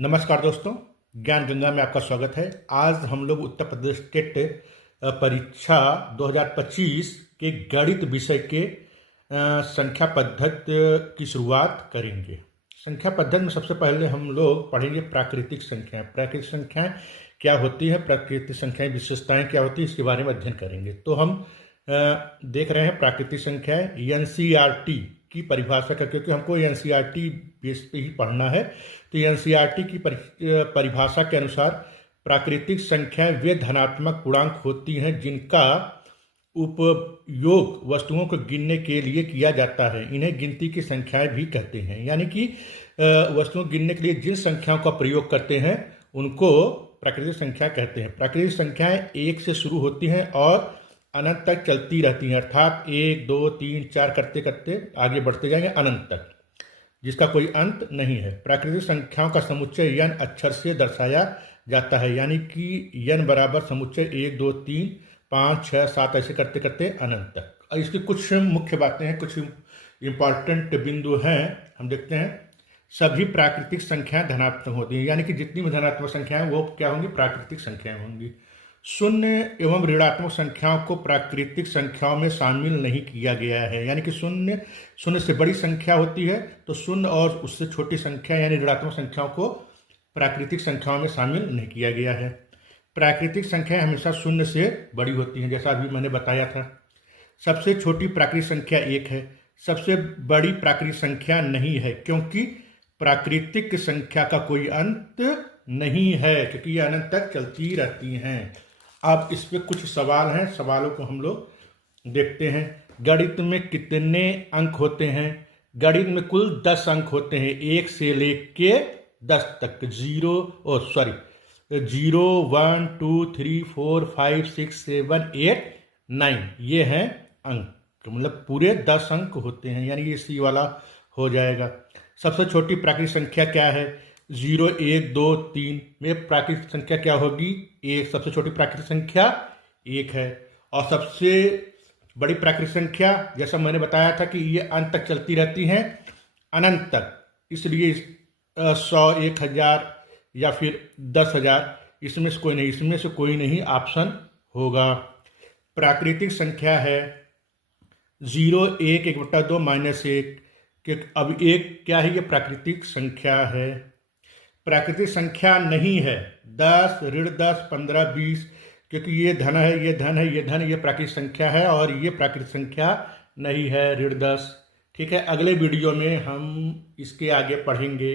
नमस्कार दोस्तों, ज्ञान गंगा में आपका स्वागत है। आज हम लोग उत्तर प्रदेश स्टेट परीक्षा 2025 के गणित विषय के संख्या पद्धति की शुरुआत करेंगे। संख्या पद्धति में सबसे पहले हम लोग पढ़ेंगे प्राकृतिक संख्याएं। प्राकृतिक संख्याएं क्या होती है, प्राकृतिक संख्याएं विशेषताएं क्या होती है, इसके बारे में अध्ययन करेंगे। तो हम देख रहे हैं प्राकृतिक संख्याएं एनसीईआरटी की परिभाषा का, क्योंकि हमको एनसीईआरटी बेस पे ही पढ़ना है। तो एनसीईआरटी की परिभाषा के अनुसार प्राकृतिक संख्याएं वे धनात्मक पूर्णांक होती हैं जिनका उपयोग वस्तुओं को गिनने के लिए किया जाता है। इन्हें गिनती की संख्याएं भी कहते हैं। यानी कि वस्तुओं को गिनने के लिए जिन संख्याओं का प्रयोग करते हैं उनको प्राकृतिक संख्या कहते हैं। प्राकृतिक संख्याएं 1 से शुरू होती हैं और अनंत तक चलती रहती हैं, अर्थात 1, 2, 3, 4 करते करते आगे बढ़ते जाएंगे अनंत तक, जिसका कोई अंत नहीं है। प्राकृतिक संख्याओं का समुच्चय n अक्षर से दर्शाया जाता है। यानी कि n बराबर समुच्चय 1, 2, 3, 5, 6, 7 ऐसे करते करते अनंत तक। और इसकी कुछ मुख्य बातें हैं, कुछ इंपॉर्टेंट बिंदु हैं, हम देखते हैं। सभी प्राकृतिक संख्याएं धनात्मक होती हैं, यानी कि जितनी भी धनात्मक संख्याएं वो क्या होंगी, प्राकृतिक संख्याएं होंगी। शून्य एवं ऋणात्मक संख्याओं को प्राकृतिक संख्याओं में शामिल नहीं किया गया है। यानी कि शून्य से बड़ी संख्या होती है तो शून्य और उससे छोटी संख्या यानी ऋणात्मक संख्याओं को प्राकृतिक संख्याओं में शामिल नहीं किया गया है। प्राकृतिक संख्याएं हमेशा शून्य से बड़ी होती हैं, जैसा अभी मैंने बताया था। सबसे छोटी प्राकृतिक संख्या 1 है। सबसे बड़ी प्राकृतिक संख्या नहीं है, क्योंकि प्राकृतिक संख्या का कोई अंत नहीं है, क्योंकि ये अनंत तक चलती रहती हैं। अब इस पे कुछ सवाल हैं, सवालों को हम लोग देखते हैं। गणित में कितने अंक होते हैं? गणित में कुल 10 अंक होते हैं, 1 से लेके 10 तक। 0, 1, 2, 3, 4, 5, 6, 7, 8, 9 ये हैं अंक, मतलब पूरे 10 अंक होते हैं, यानी ये सी वाला हो जाएगा। सबसे छोटी प्राकृतिक संख्या क्या है? 0, 1, 2, 3 में प्राकृतिक संख्या क्या होगी? 1। सबसे छोटी प्राकृतिक संख्या 1 है। और सबसे बड़ी प्राकृतिक संख्या, जैसा मैंने बताया था कि ये अंत तक चलती रहती हैं, अनंत तक, इसलिए 100, 1000 या फिर 10,000 इसमें से कोई नहीं ऑप्शन होगा। प्राकृतिक संख्या है 0, 1, 1/2, -1 कि अब 1 क्या है? ये प्राकृतिक संख्या है। प्राकृतिक संख्या नहीं है 10, ऋण 10, 15, 20, क्योंकि ये धन है, ये धन है, ये धन, ये प्राकृतिक संख्या है और ये प्राकृतिक संख्या नहीं है, ऋण 10। ठीक है, अगले वीडियो में हम इसके आगे पढ़ेंगे।